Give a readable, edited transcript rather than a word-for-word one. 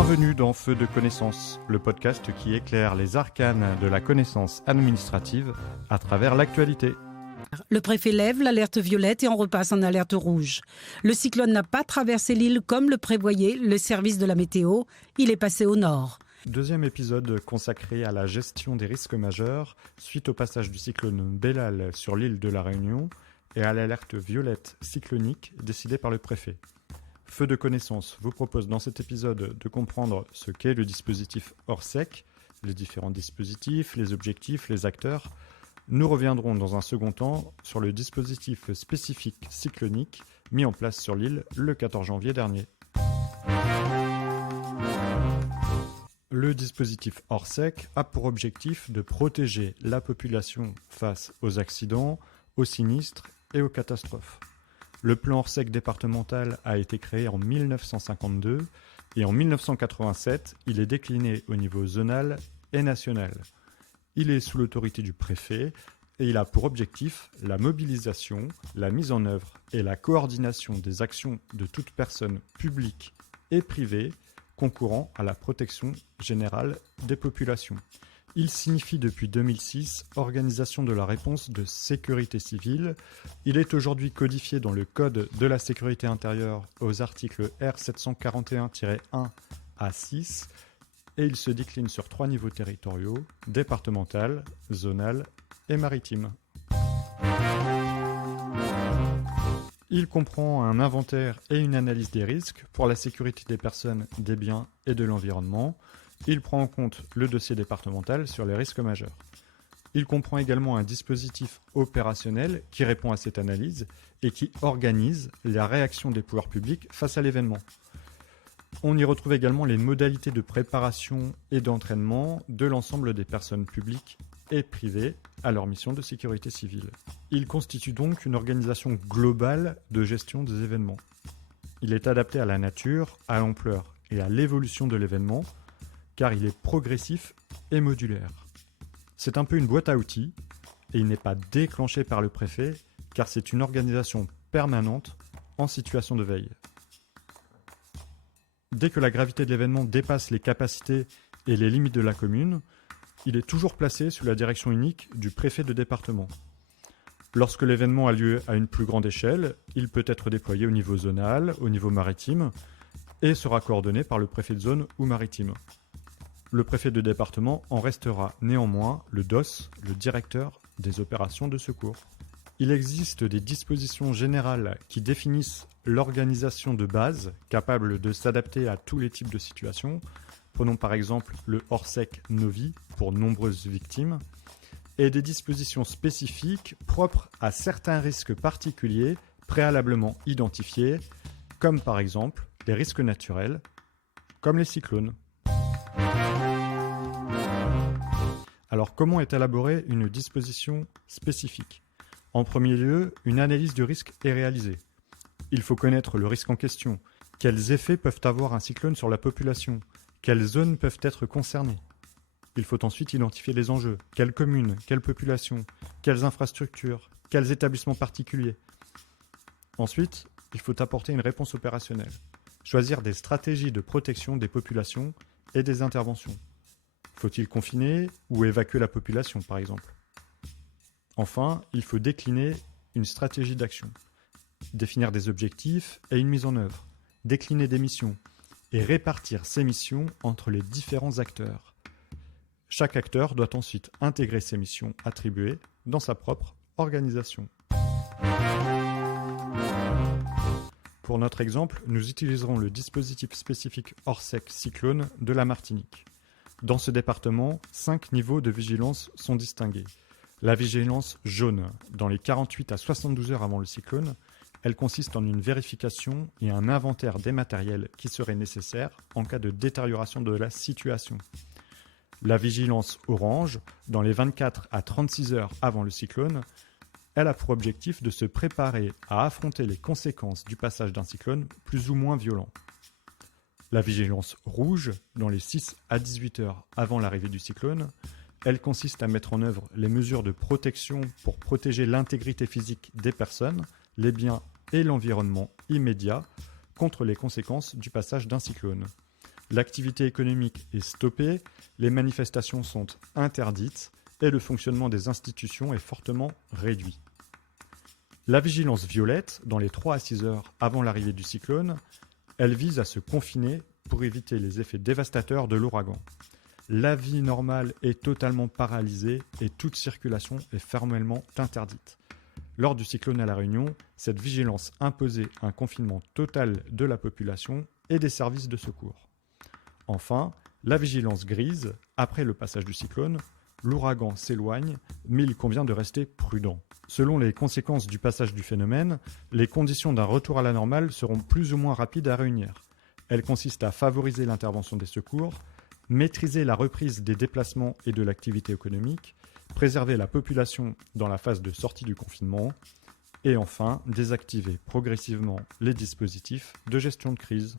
Bienvenue dans Feu de connaissance, le podcast qui éclaire les arcanes de la connaissance administrative à travers l'actualité. Le préfet lève l'alerte violette et on repasse en alerte rouge. Le cyclone n'a pas traversé l'île comme le prévoyait le service de la météo, il est passé au nord. Deuxième épisode consacré à la gestion des risques majeurs suite au passage du cyclone Bellal sur l'île de la Réunion et à l'alerte violette cyclonique décidée par le préfet. Feu de connaissance vous propose dans cet épisode de comprendre ce qu'est le dispositif Orsec, les différents dispositifs, les objectifs, les acteurs. Nous reviendrons dans un second temps sur le dispositif spécifique cyclonique mis en place sur l'île le 14 janvier dernier. Le dispositif Orsec a pour objectif de protéger la population face aux accidents, aux sinistres et aux catastrophes. Le plan Orsec départemental a été créé en 1952 et en 1987, il est décliné au niveau zonal et national. Il est sous l'autorité du préfet et il a pour objectif la mobilisation, la mise en œuvre et la coordination des actions de toute personne publique et privée concourant à la protection générale des populations. Il signifie depuis 2006 Organisation de la réponse de sécurité civile. Il est aujourd'hui codifié dans le Code de la sécurité intérieure aux articles R741-1 à 6 et il se décline sur 3 niveaux territoriaux, départemental, zonal et maritime. Il comprend un inventaire et une analyse des risques pour la sécurité des personnes, des biens et de l'environnement. Il prend en compte le dossier départemental sur les risques majeurs. Il comprend également un dispositif opérationnel qui répond à cette analyse et qui organise la réaction des pouvoirs publics face à l'événement. On y retrouve également les modalités de préparation et d'entraînement de l'ensemble des personnes publiques et privées à leur mission de sécurité civile. Il constitue donc une organisation globale de gestion des événements. Il est adapté à la nature, à l'ampleur et à l'évolution de l'événement, car il est progressif et modulaire. C'est un peu une boîte à outils, et il n'est pas déclenché par le préfet, car c'est une organisation permanente en situation de veille. Dès que la gravité de l'événement dépasse les capacités et les limites de la commune, il est toujours placé sous la direction unique du préfet de département. Lorsque l'événement a lieu à une plus grande échelle, il peut être déployé au niveau zonal, au niveau maritime, et sera coordonné par le préfet de zone ou maritime. Le préfet de département en restera néanmoins le DOS, le directeur des opérations de secours. Il existe des dispositions générales qui définissent l'organisation de base capable de s'adapter à tous les types de situations. Prenons par exemple le Orsec Novi pour nombreuses victimes et des dispositions spécifiques propres à certains risques particuliers préalablement identifiés, comme par exemple les risques naturels, comme les cyclones. Alors, comment est élaborée une disposition spécifique ? En premier lieu, une analyse du risque est réalisée. Il faut connaître le risque en question. Quels effets peuvent avoir un cyclone sur la population ? Quelles zones peuvent être concernées ? Il faut ensuite identifier les enjeux. Quelles communes ? Quelles populations ? Quelles infrastructures ? Quels établissements particuliers ? Ensuite, il faut apporter une réponse opérationnelle. Choisir des stratégies de protection des populations et des interventions. Faut-il confiner ou évacuer la population, par exemple ? Enfin, il faut décliner une stratégie d'action, définir des objectifs et une mise en œuvre, décliner des missions et répartir ces missions entre les différents acteurs. Chaque acteur doit ensuite intégrer ces missions attribuées dans sa propre organisation. Pour notre exemple, nous utiliserons le dispositif spécifique Orsec Cyclone de la Martinique. Dans ce département, 5 niveaux de vigilance sont distingués. La vigilance jaune, dans les 48 à 72 heures avant le cyclone, elle consiste en une vérification et un inventaire des matériels qui seraient nécessaires en cas de détérioration de la situation. La vigilance orange, dans les 24 à 36 heures avant le cyclone, elle a pour objectif de se préparer à affronter les conséquences du passage d'un cyclone plus ou moins violent. La vigilance rouge, dans les 6 à 18 heures avant l'arrivée du cyclone, elle consiste à mettre en œuvre les mesures de protection pour protéger l'intégrité physique des personnes, les biens et l'environnement immédiat contre les conséquences du passage d'un cyclone. L'activité économique est stoppée, les manifestations sont interdites et le fonctionnement des institutions est fortement réduit. La vigilance violette, dans les 3 à 6 heures avant l'arrivée du cyclone, elle vise à se confiner pour éviter les effets dévastateurs de l'ouragan. La vie normale est totalement paralysée et toute circulation est formellement interdite. Lors du cyclone à La Réunion, cette vigilance imposait un confinement total de la population et des services de secours. Enfin, la vigilance grise, après le passage du cyclone, l'ouragan s'éloigne, mais il convient de rester prudent. Selon les conséquences du passage du phénomène, les conditions d'un retour à la normale seront plus ou moins rapides à réunir. Elles consistent à favoriser l'intervention des secours, maîtriser la reprise des déplacements et de l'activité économique, préserver la population dans la phase de sortie du confinement, et enfin désactiver progressivement les dispositifs de gestion de crise.